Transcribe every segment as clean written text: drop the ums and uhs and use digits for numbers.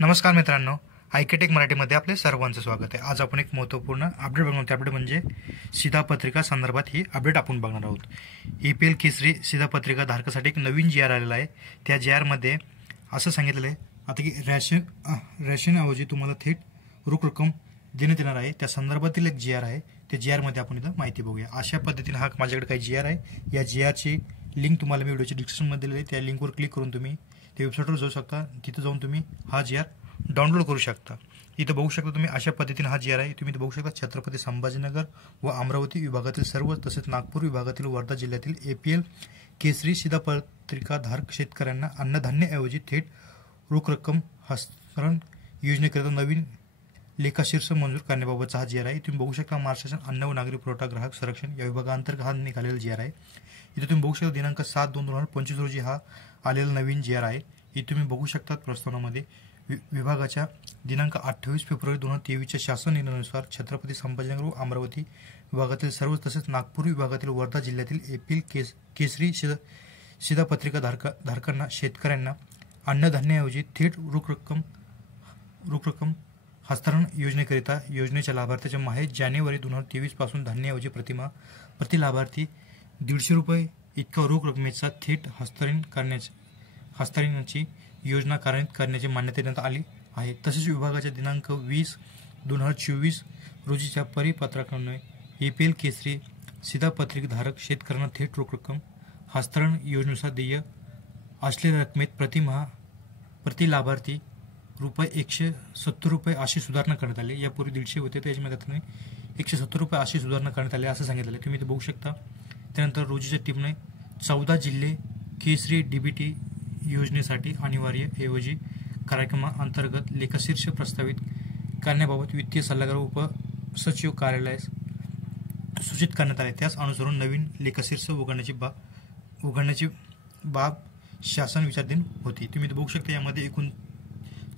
नमस्कार मित्रांनो, आयकेटेक मराठीमध्ये आपले सर्वांचं स्वागत आहे। आज आपण एक महत्त्वपूर्ण अपडेट बघणार आहोत। अपडेट म्हणजे शिधापत्रिका संदर्भात ही अपडेट आपण बघणार आहोत। EPL केसरी शिधापत्रिका धारकासाठी एक नवीन GR आलेला आहे। त्या GR मध्ये असं सांगितलेलं आहे आता की रॅशनऐवजी तुम्हाला थेट रोख रक्कम देण्यात येणार आहे। त्या संदर्भातील एक GR आहे। त्या GR मध्ये आपण इथं माहिती बघूया। अशा पद्धतीने हा माझ्याकडे काही GR आहे। या GR ची लिंक तुम्हाला मी व्हिडिओच्या डिस्क्रिप्शनमध्ये दिलेली आहे। त्या लिंकवर क्लिक करून तुम्ही त्या वेबसाईटवर जाऊ शकता। तिथे जाऊन तुम्ही हा GR डाउनलोड करू शकता। इथं बघू शकता तुम्ही अशा पद्धतीने हा GR आहे। तुम्ही इथं बघू शकता छत्रपती संभाजीनगर व अमरावती विभागातील सर्व तसेच नागपूर विभागातील वर्धा जिल्ह्यातील EPL केसरी शिधापत्रिका धारक शेतकऱ्यांना अन्नधान्याऐवजी थेट रोख रक्कम हस्तांतरण योजनेकरिता नवीन लेखाशीर्ष मंजूर करण्याबाबतचा हा GR आहे। तुम्ही बघू शकता महाराष्ट्र शासन अन्न व नागरी पुरवठा ग्राहक संरक्षण या विभागांतर्गत हा निघालेला GR आहे। इथे तुम्ही बघू शकता दिनांक 7/2/2025 रोजी हा आलेला नवीन GR आहे। इथे तुम्ही बघू शकता प्रस्तावनामध्ये विभागाच्या दिनांक 28 फेब्रुवारी 2023 शासन निर्णयानुसार छत्रपती संभाजीनगर व अमरावती विभागातील सर्व तसेच नागपूर विभागातील वर्धा जिल्ह्यातील EPL केसरी शिधापत्रिका धारकांना शेतकऱ्यांना अन्नधान्याऐवजी थेट रोख रक्कम हस्तांतरण योजनेकरिता योजनेच्या लाभार्थ्याच्या माहे जानेवारी 2023 पासून धान्याऐवजी प्रति लाभार्थी 150 रुपये इतका रोख रकमेचा थेट हस्तांतरणाची योजना कार्यान्वित करण्याची मान्यता देण्यात आली आहे। तसेच विभागाच्या दिनांक 20/2024 रोजीच्या परिपत्रकाने EPL केसरी शिधापत्रिका धारक शेतकऱ्यांना थेट रोख रक्कम हस्तांतरण योजनेनुसार देय असलेल्या रकमेत प्रति लाभार्थी ₹170 अशी सुधारणा करण्यात आली। यापूर्वी 150 होते त्याच्यामध्ये 170 रुपये अशी सुधारणा करण्यात आली असं सांगितलं आहे। तुम्ही ते बघू शकता। त्यानंतर रोजीच्या टीमने 14 जिल्हे केसरी DBT योजनेसाठी अनिवार्य ऐवजी कार्यक्रमाअंतर्गत लेखाशीर्ष प्रस्तावित करण्याबाबत वित्तीय सल्लागार उपसचिव कार्यालयास सूचित करण्यात आले। त्यास अनुसरून नवीन लेखाशीर्ष उघडण्याची बाब शासन विचाराधीन होती। तुम्ही बघू शकता यामध्ये एकूण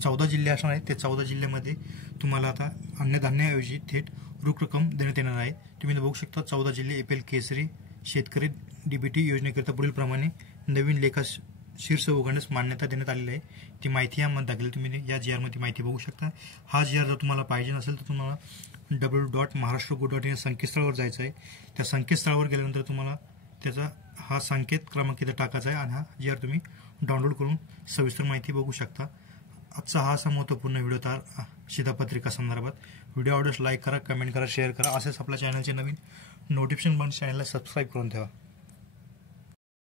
14 जिल्हे असणार आहेत। त्या 14 जिल्ह्यामध्ये तुम्हाला आता अन्नधान्याऐवजी थेट रोख रक्कम देण्यात येणार आहे। तुम्ही बघू शकता 14 जिल्हे EPL केसरी शेतकरी DBT योजनेकरिता पुढील प्रमाणे नवीन लेखाशीर्ष उघडण्यास मान्यता देण्यात आलेली आहे। ती माहिती यामध्ये दाखल तुम्ही या GR मध्ये माहिती बघू शकता। हा GR जर तुम्हाला पाहिजे नसेल तर तुम्हाला www.maharashtra.go.in संकेतस्थळावर जायचं आहे। त्या संकेतस्थळावर गेल्यानंतर तुम्हाला त्याचा हा संकेत क्रमांक इथे टाकायचा आहे आणि हा GR तुम्ही डाउनलोड करून सविस्तर माहिती बघू शकता। आजचा हा असा महत्त्वपूर्ण व्हिडिओ होता शिधापत्रिका संदर्भात। व्हिडिओ आवडल्यास लाईक करा, कमेंट करा, शेअर करा। असेच आपल्या चॅनलचे नवीन नोटिफिकेशन बन चॅनलला सबस्क्राईब करून ठेवा।